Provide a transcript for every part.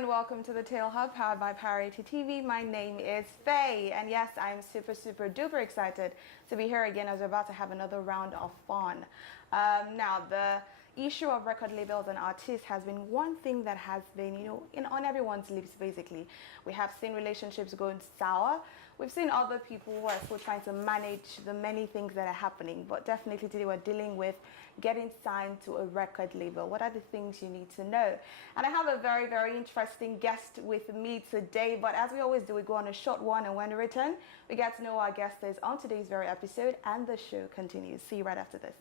and welcome to the TALEHUB powered by Parity TV. My name is Faye, and yes, I'm super duper excited to be here again as we're about to have another round of fun. Now, the issue of record labels and artists has been one thing that has been, on everyone's lips basically. We have seen relationships going sour. We've seen other people who are still trying to manage the many things that are happening, but definitely today we're dealing with getting signed to a record label. What are the things you need to know? And I have a very interesting guest with me today, but as we always do, we go on a short one, and when we return, we get to know our guest is on today's very episode, and the show continues. See you right after this.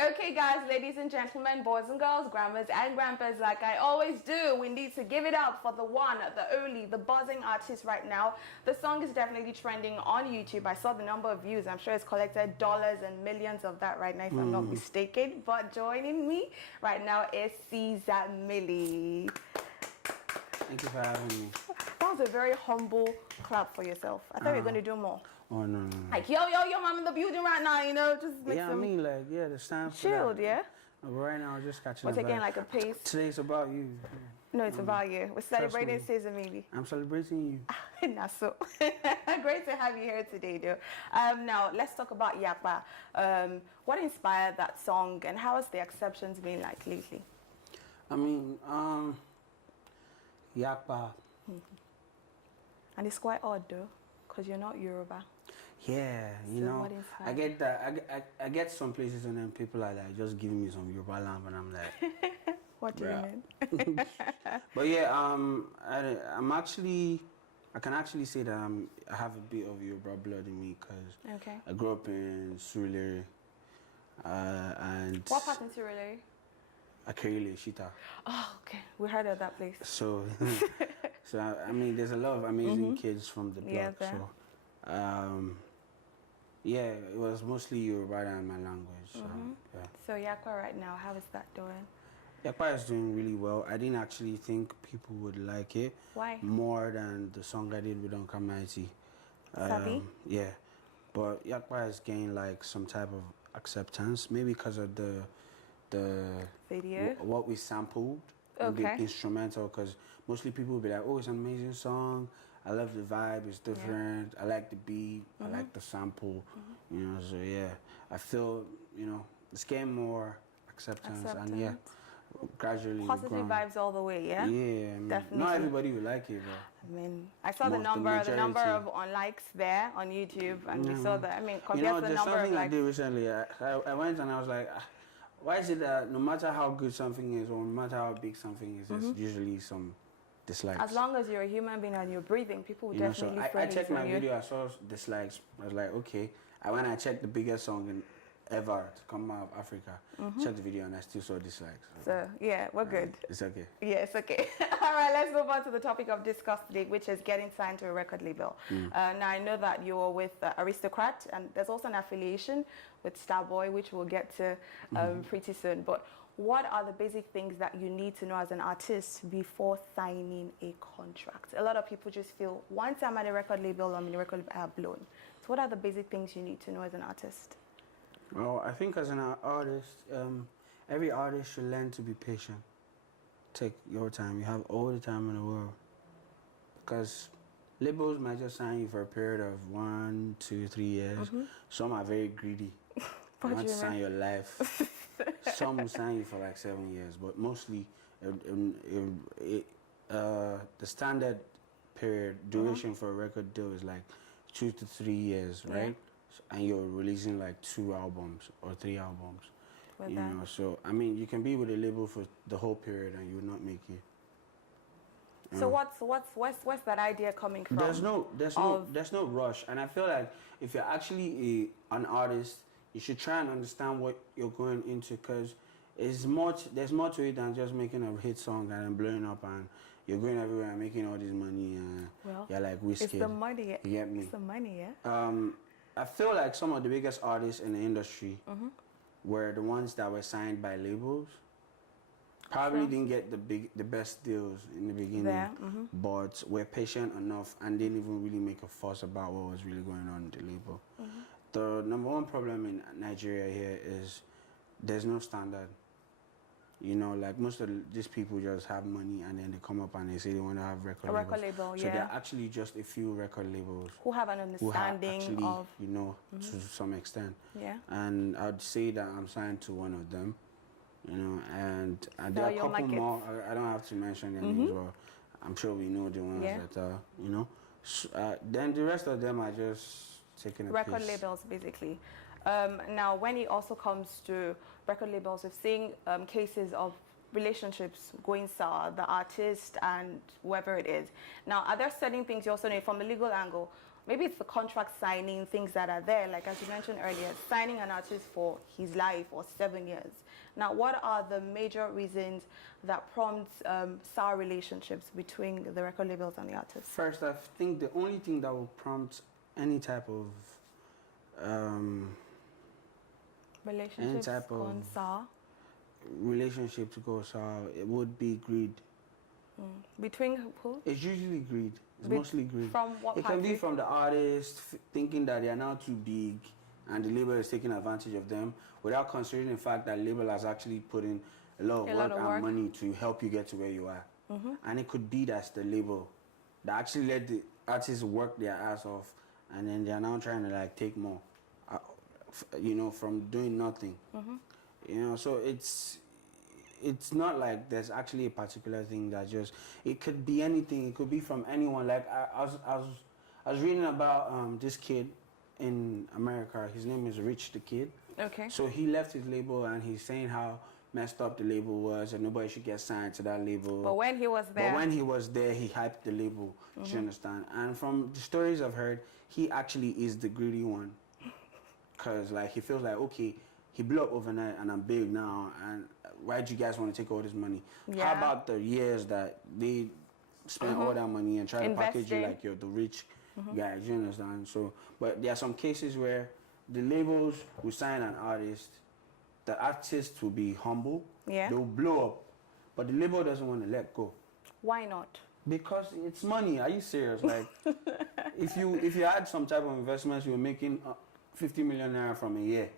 Okay guys, ladies and gentlemen, boys and girls, grandmas and grandpas, like I always do, we need to give it up for the one, the only, the buzzing artist right now. The song is definitely trending on YouTube. I saw the number of views. I'm sure it's collected dollars and millions of that right now, if I'm not mistaken. But joining me right now is Ceeza Milli. Thank you for having me. That was a very humble clap for yourself. I thought you were going to do more. Oh, no. Like, yo, I'm in the building right now, just make some... I mean, like, the time for chilled, that. yeah? But right now, I'm just catching we're taking like a pace. Today's about you. No, it's about you. We're celebrating Ceeza Milli. I'm celebrating you. Nah, so great to have you here today, though. Now, let's talk about Yakpa. What inspired that song, and how has the acceptance been like lately? I mean, Yakpa. And it's quite odd, though, because you're not Yoruba. Yeah, I get that. I get some places and then people are like just giving me some Yoruba lamb, and I'm like, what do you mean? But yeah, I can actually say that I have a bit of Yoruba blood in me because I grew up in Surulere, and what part in Surulere? Akerile, Shita. Oh, okay. We heard of that place. So, I mean, there's a lot of amazing kids from the block. So, yeah, it was mostly Yoruba than my language. So, yeah. So Yakpa right now, how is that doing? Yakpa is doing really well. I didn't actually think people would like it. Why? More than the song I did with Mighty. Sabi? Yeah, but Yakpa has gained like some type of acceptance, maybe because of the video, what we sampled, the instrumental, because mostly people will be like, oh, it's an amazing song, I love the vibe, it's different, I like the beat, I like the sample, so yeah, I feel, it's getting more acceptance. And yeah, gradually positive vibes all the way. Yeah, I mean, definitely. Not everybody will like it, but I mean, I saw the number of likes there on YouTube, and we saw that. I mean, compared to the number of likes. I did recently. I went and I was like, why is it that no matter how good something is or no matter how big something is, there's usually some dislikes? As long as you're a human being and you're breathing, people will definitely so I checked my video, I saw dislikes. I was like, okay. And when I checked the biggest song ever to come out of Africa, checked the video and I still saw dislikes. So yeah, we're good. It's okay. Yeah, it's okay. All right, let's move on to the topic of discuss today, which is getting signed to a record label. Now I know that you're with Aristocrat, and there's also an affiliation with Starboy, which we'll get to pretty soon. But what are the basic things that you need to know as an artist before signing a contract? A lot of people just feel, once I'm at a record label, I'm in a record label, I have blown. So what are the basic things you need to know as an artist? Well, I think as an artist, every artist should learn to be patient. Take your time. You have all the time in the world. Because labels might just sign you for a period of 1, 2, 3 years. Some are very greedy. They want to sign your life. Some will sign you for like 7 years, but mostly the standard period duration for a record deal is like 2 to 3 years, right? And you're releasing like 2 albums or 3 albums. So I mean, you can be with a label for the whole period and you will not make it. So what's that idea coming from? There's no rush, and I feel like if you're actually an artist, you should try and understand what you're going into, because there's more to it than just making a hit song and then blowing up and you're going everywhere and making all this money and you're like whiskey. It's the money. You get me? It's the money, yeah. I feel like some of the biggest artists in the industry, were the ones that were signed by labels. Probably didn't get the best deals in the beginning, but were patient enough and didn't even really make a fuss about what was really going on in the label. The number one problem in Nigeria here is there's no standard. You know, like most of these people just have money and then they come up and they say they want to have record labels. Record label, so there are actually just a few record labels who have an understanding actually, of, you know, to some extent. Yeah. And I'd say that I'm signed to one of them. You know, and there are a couple more. I don't have to mention their names, but I'm sure we know the ones that are, you know. So, then the rest of them are just taking a record piece. labels, basically. Now, when it also comes to record labels, we've seen cases of relationships going sour, the artist and whoever it is. Now, are there certain things you also know from a legal angle? Maybe it's the contract signing, things that are there, like as you mentioned earlier, signing an artist for his life or 7 years. Now, what are the major reasons that prompt sour relationships between the record labels and the artists? First, I think the only thing that will prompt any type of relationship to go sour, it would be greed. Between who? It's usually greed. It's mostly greed. From what It party? can be from the artist thinking that they are now too big and the label is taking advantage of them without considering the fact that the label has actually put in a lot of work and money to help you get to where you are. And it could be that's the label that actually let the artists work their ass off and then they are now trying to like take more, you know, from doing nothing. You know, so it's not like there's actually a particular thing that just, it could be anything. It could be from anyone. Like I was reading about this kid in America. His name is Rich the Kid. Okay. So he left his label and he's saying how messed up the label was and nobody should get signed to that label. But when he was there, he hyped the label. Do you understand? And from the stories I've heard, he actually is the greedy one. Cause like he feels like, okay, he blew up overnight and I'm big now, and why do you guys want to take all this money? How about the years that they spent all that money and try to package you like you're the rich guys, you understand? So, but there are some cases where the labels will sign an artist, the artist will be humble, they'll blow up, but the label doesn't want to let go. Why not? Because it's money. Are you serious? Like, if you had some type of investments, you were making 50 million naira from a year.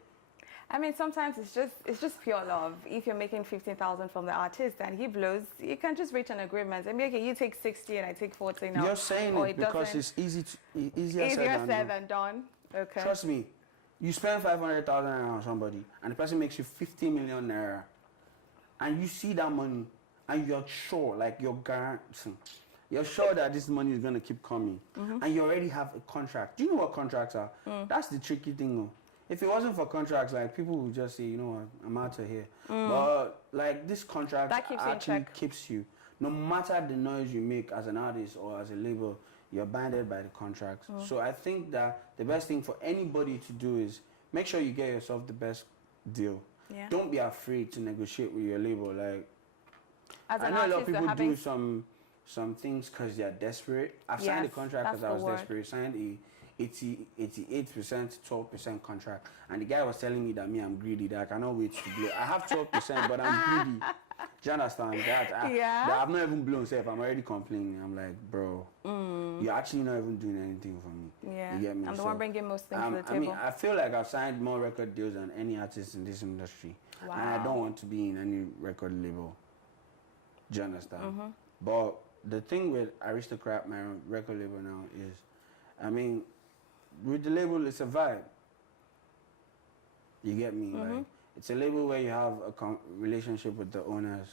I mean, sometimes it's just pure love. If you're making 15,000 from the artist and he blows, you can just reach an agreement and be okay. You take 60 and I take 40 now. You're saying it because it's easier said than done. Okay. Trust me, you spend 500,000 naira on somebody and the person makes you 50 million naira, and you see that money and you're sure, like you're sure that this money is gonna keep coming, and you already have a contract. Do you know what contracts are? That's the tricky thing, though. If it wasn't for contracts, like people would just say, you know what, I'm out of here. But like this contract actually keeps you. No matter the noise you make as an artist or as a label, you're binded by the contracts. So I think that the best thing for anybody to do is make sure you get yourself the best deal. Yeah. Don't be afraid to negotiate with your label. Like, as I know a lot of people do some things because they're desperate. I've signed a contract because I was desperate. Signed a 88%, 12% contract, and the guy was telling me that I'm greedy, that I cannot wait to blow. I have 12%, but I'm greedy. Do you understand that? That I've not even blown safe. I'm already complaining. I'm like, bro, you're actually not even doing anything for me. Yeah, you get me? I'm the one bringing most things to the table. I mean, I feel like I've signed more record deals than any artist in this industry, and I don't want to be in any record label. Do you understand? But the thing with Aristocrat, my record label now, is, I mean, with the label, it's a vibe. You get me? Like, it's a label where you have a relationship with the owners.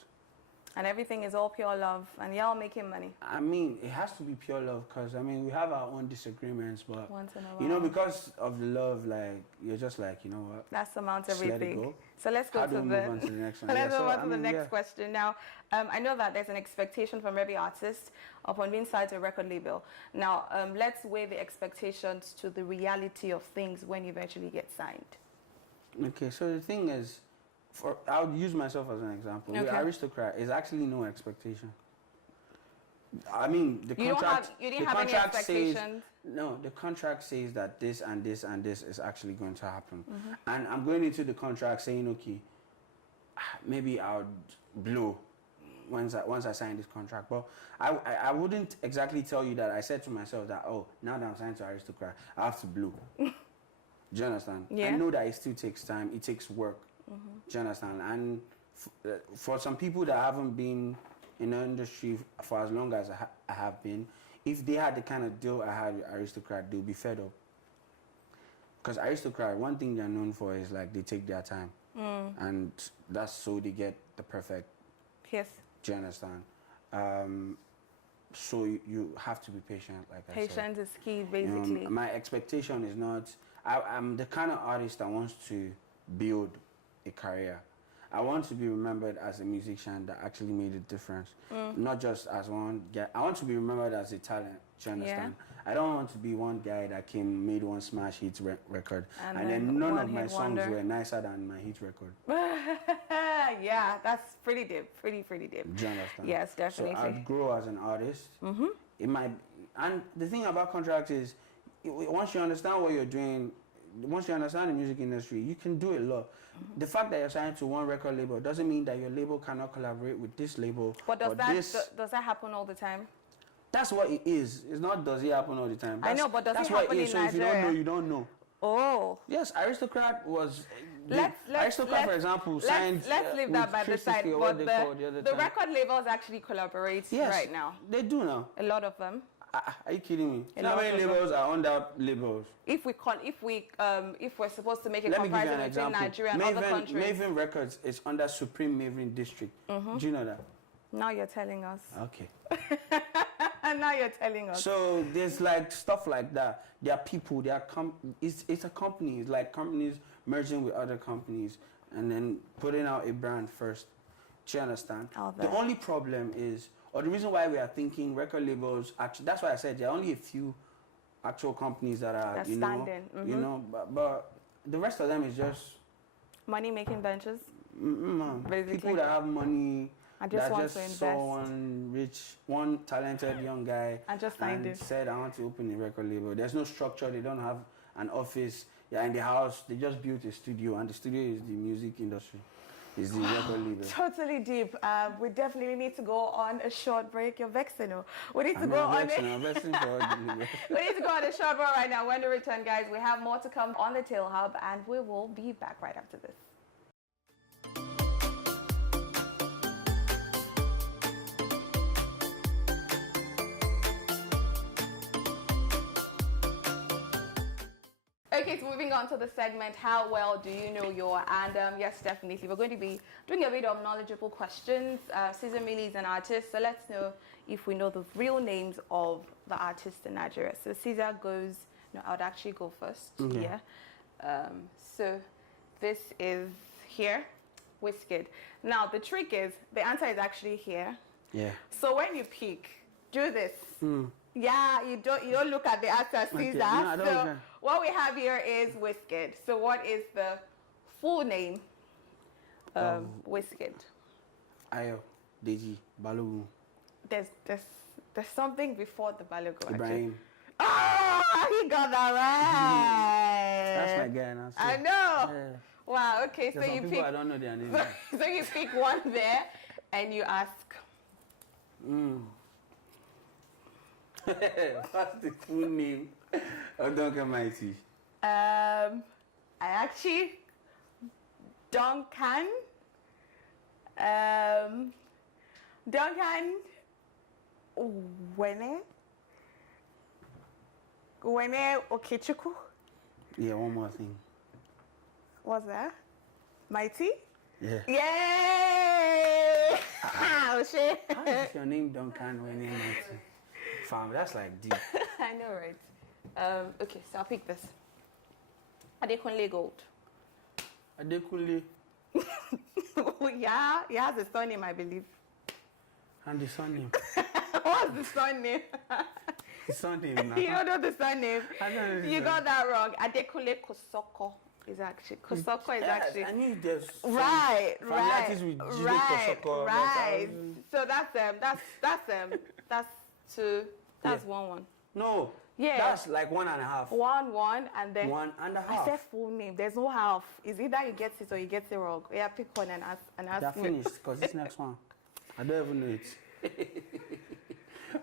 And everything is all pure love, and y'all making money. I mean, it has to be pure love, because, I mean, we have our own disagreements, but, once in a while, you know, because of the love, like, you're just like, you know what? That surmounts everything. Let it go. So let's go move on to the next one. Let's move on to the next question. Now, I know that there's an expectation from every artist upon being signed to a record label. Now, let's weigh the expectations to the reality of things when you eventually get signed. Okay, so the thing is, I'll use myself as an example. With Aristocrat, there's actually no expectation. I mean, the contract. You didn't the have any contract expectations? No, the contract says that this and this and this is actually going to happen. And I'm going into the contract saying, okay, maybe I'll blow once I sign this contract. But I wouldn't exactly tell you that I said to myself that, oh, now that I'm signed to Aristocrat, I have to blow. Do you understand? Yeah. I know that it still takes time. It takes work. Do you understand? And for some people that haven't been in the industry for as long as I have been, if they had the kind of deal I had with Aristocrat, they'll be fed up. Because Aristocrat, one thing they're known for is like they take their time. And that's so they get the perfect. Yes. Do you understand? So you have to be patient, like I said. Patience is key, basically. My expectation is not... I'm the kind of artist that wants to build a career. I want to be remembered as a musician that actually made a difference. Not just as one guy. I want to be remembered as a talent. Do you understand? I don't want to be one guy that made one smash hit record and then none of my songs were nicer than my hit record. Yeah, that's pretty deep. Pretty deep. Do you understand? Yes, definitely. So I'd grow as an artist. It might, and the thing about contract is, once you understand what you're doing, once you understand the music industry, you can do a lot. The fact that you're signed to one record label doesn't mean that your label cannot collaborate with this label. But does that happen all the time? That's what it is. It's not does it happen all the time. I know, but does it happen in Nigeria? So if you don't know, you don't know. Oh. Yes, Aristocrat was... Aristocrat, for example, signed... Let's leave that by the side. But the record labels actually collaborate right now. They do now. A lot of them. Are you kidding me? How many labels are under labels? If we're supposed to make a comparison between Nigeria and other countries. Maven Records is under Supreme Maven District. Do you know that? Now you're telling us. Okay. Now you're telling us. So there's like stuff like that. There are people. It's a company. It's like companies merging with other companies and then putting out a brand first. Do you understand? The only problem is, or the reason why we are thinking record labels, actually, that's why I said there are only a few actual companies that are, but the rest of them is just money-making ventures. People that have money, I just want to invest. Saw one talented young guy and said, I want to open a record label. There's no structure. They don't have an office. They're in the house. They just built a studio, and the studio is the music industry. Is the record label. Totally deep. We definitely need to go on a short break. You're vexing, no? We need to I'm go on. I'm vexing for We need to go on a short break right now. When we return, guys, we have more to come on the TALEHUB, and we will be back right after this. Okay, so moving on to the segment, how well do you know your? And yes, definitely, we're going to be doing a bit of knowledgeable questions. Ceeza Milli is an artist, so let's know if we know the real names of the artists in Nigeria. So Ceeza goes, no, I would actually go first. Yeah. So this is here, Wizkid. Now the trick is, the answer is actually here. Yeah. So when you pick, do this. Yeah, you don't look at the answer, Ceeza. No, so what we have here is Wizkid. So what is the full name of Wizkid? Ayo, Deji, Balogun. There's something before the Balogun. Ibrahim. Oh, he got that right. That's my guy now. So. I know. Yeah. Wow. Okay, There's so you people pick. I don't know their names. So you pick one there, and you ask. What's the full name of Duncan Mighty? I actually Duncan. Duncan Wene Okechukwu. Yeah, one more thing. What's that? Mighty? Yeah. Yay! Oh shit. How is your name Duncan Wene Mighty? Fam, that's like deep. I know, right? Okay, so I'll pick this. Adekunle Gold. Adekunle. Yeah, he has a surname, I believe. And the surname. What's the surname? The surname now. You don't know the surname. I don't know. You got that wrong. Adekunle Kosoko is actually. Kosoko is actually. I knew there's right. With Kosoko. So that's 2. That's Yeah. 1 1. No. Yeah. That's like 1.5. 1 1 and then 1.5. I said full name. There's no half. It's either you get it or you get it wrong. Yeah, pick one and ask That me. finished because this next one, I don't even know it.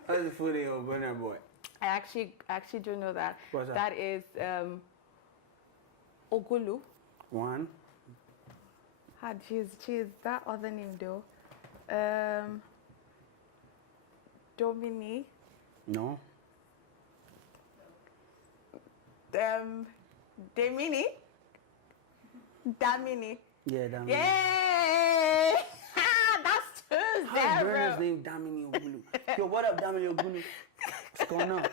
What's the full name of Burna Boy? I actually do know that. What's that? That is Ogulu. 1. Ah, jeez, that other name though. Domini. No. Demini. Damini. Yeah, Damini. Yay! That's 2-0. How's Burna's name Damini Ogulu? Yo, what up, Damini Ogulu? What's going on?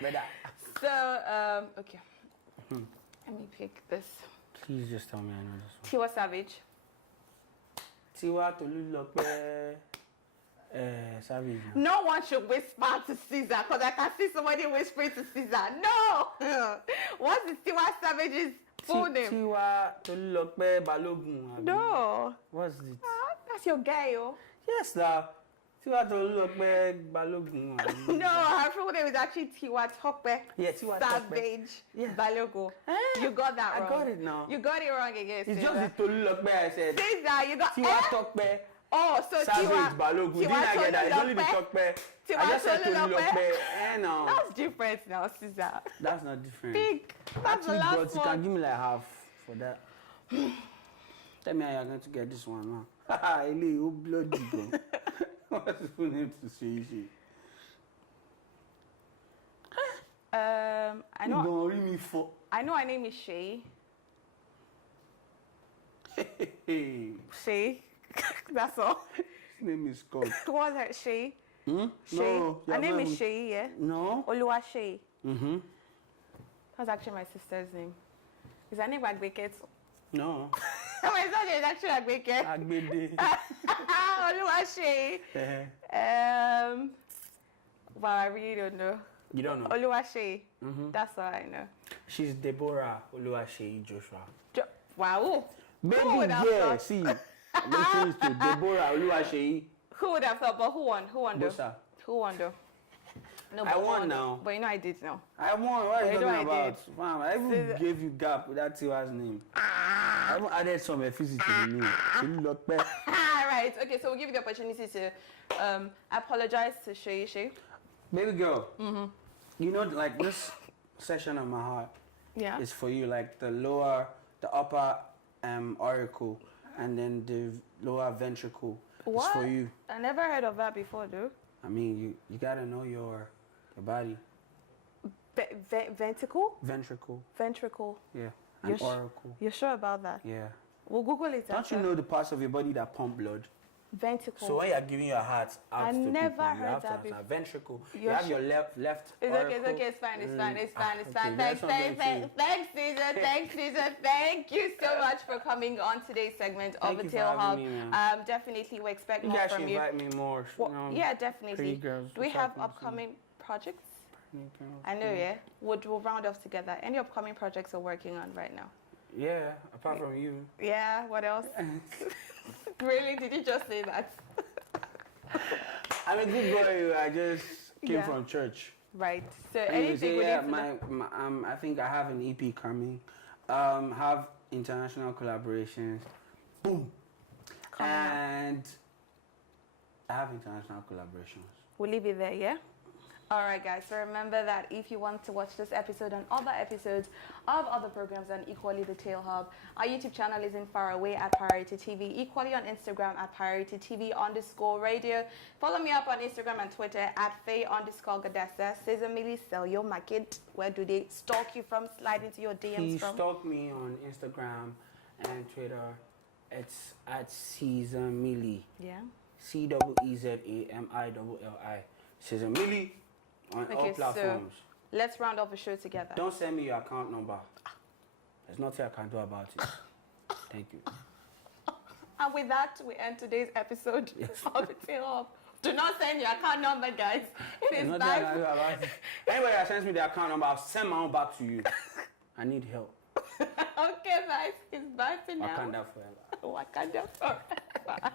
Brother. So, okay. Let me pick this. Please just tell me I know this one. Tiwa Savage. Tiwa Tolulope Savage. No one should whisper to Caesar because I can see somebody whispering to Caesar. No! What's the Tiwa Savage's full name? Tiwa Tolulope Balogun. No. What's it? That's your guy, yo. Yes, now. Tiwa Tolulope Balogun. No, her full name is actually Tiwa Tope Yeah, Tiwa Tope. Savage Yeah. Balogun. You got that wrong. I got it now. You got it wrong again, It's Caesar. just the Tolulope I said. Caesar, you got Tiwa Tope Oh, so Savage Tiwa Balogun. Didn't I get that? It's only the Tope. Tiwa I just said Tolulope. Tolulope. No. That's different now, Caesar. That's not different. Big. That's Actually, the but last you one. can give me like half for that. Tell me how you're going to get this one now. Haha, Eli, you bloody go. What's the full name to say? I know. Don't worry me for. I know her name is Shay. Hey, Shay. That's all. his name is Scott. What's her Shay? Hmm? Shay. No, Her name is Shay, yeah. No. Oluwa Shay. Mm-hmm. That's actually my sister's name. Is her name Agbeket? No. My sister is actually Agbeket. Agbede. Oluwa Shay. Wow, I really don't know. You don't know? Oluwa Shay. Mm-hmm. That's all I know. She's Deborah Oluwaseyi Joshua. Wow. Baby Who would have girl, thought? see. Listen to Deborah Oluwaseyi. Who would have thought? But who won? Who won though? Bosa. Who won though? No, I but who won though? now. But you know I did now. I won. What are you Wait, talking no, I about? Fam, I even gave you gap with that Tiwa's name. I even added some ethnicity to the name. Tolulope. Right. Okay. So we'll give you the opportunity to apologize to Shay. Baby girl, you know, like this section of my heart Yeah. is for you, like the upper auricle, and then the lower ventricle is What? for you. I never heard of that before, though. I mean, you gotta know your body. Ventricle? Ventricle, Ventricle. yeah, and You're auricle, You're sure about that? yeah. We'll Google it. Don't you know the parts of your body that pump blood? Ventricle. So when you're giving your heart out I to never people, you heard have to that understand ventricle. You You're have your left It's auricle. okay, it's okay, it's fine, it's fine, it's fine, it's okay, fine. that's Thanks, what thanks, Caesar. Thank you so much for coming on today's segment of Thank the you for Tail Hub. having me, man. Definitely, we expect You more guys from should you. invite me more. Well, you know, yeah, definitely. pretty girls, Do we what's have happening soon. upcoming projects? pretty girls. I know, yeah. We'll round off together. Any upcoming projects we're working on right now? Yeah, apart from you. Yeah, what else? Really? Did you just say that? I'm a good boy. I just came Yeah. from church. Right. So Anyways, anything we yeah, need to know? I think I have an EP coming. Have international collaborations. Boom. Coming up. And I have international collaborations. We'll leave it there, yeah? All right, guys. So remember that if you want to watch this episode and other episodes of other programs and equally the Tail Hub, our YouTube channel is in Far Away at Priority TV, equally on Instagram at Priority TV_radio. Follow me up on Instagram and Twitter at Faye_Gadessa. Ceeza Milli, sell your market. Where do they stalk you from? Slide into your DMs Please from? stalk me on Instagram and Twitter. It's at Ceeza Milli. Yeah. CEEZAMILLI. Ceeza Milli on all Okay, platforms. so let's round off the show together. Don't send me your account number. There's nothing I can do about it. Thank you. And with that, we end today's episode of the Tail Hub. Do not send your account number, guys. It There's is nothing I can time. do about it. Anybody that sends me the account number, I'll send my own back to you. I need help. Okay, guys, it's bye for now. Wakanda forever. Wakanda forever.